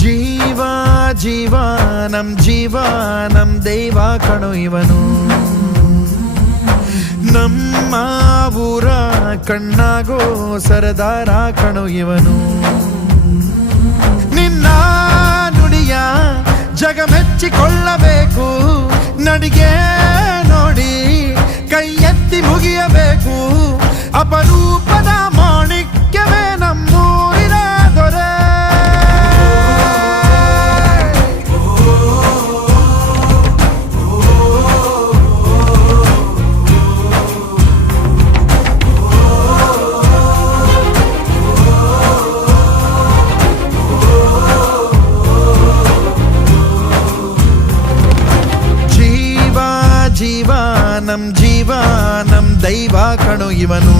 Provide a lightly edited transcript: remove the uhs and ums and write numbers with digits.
ಜೀವ ಜೀವ ನಮ್ ದೈವ ಕಣೋ ಇವನು. ನಮ್ಮ ಊರ ಕಣ್ಣಾಗೋ ಸರದಾರ ಕಣೋ ಇವನು. ನಿನ್ನ ನುಡಿಯ ಜಗ ಮೆಚ್ಚಿಕೊಳ್ಳಬೇಕು, ನಡಿಗೆ ನೋಡಿ ಕೈ ಎತ್ತಿ ಮುಗಿಯಬೇಕು. ಅಪರೂಪದ ಮಾಣಿಕ್ಯವೇ ನಮ್ಮೂರಿನ ದೊರೆ. ಜೀವ ನಮ್ ದೈವ ಕಣೋ ಇವನು.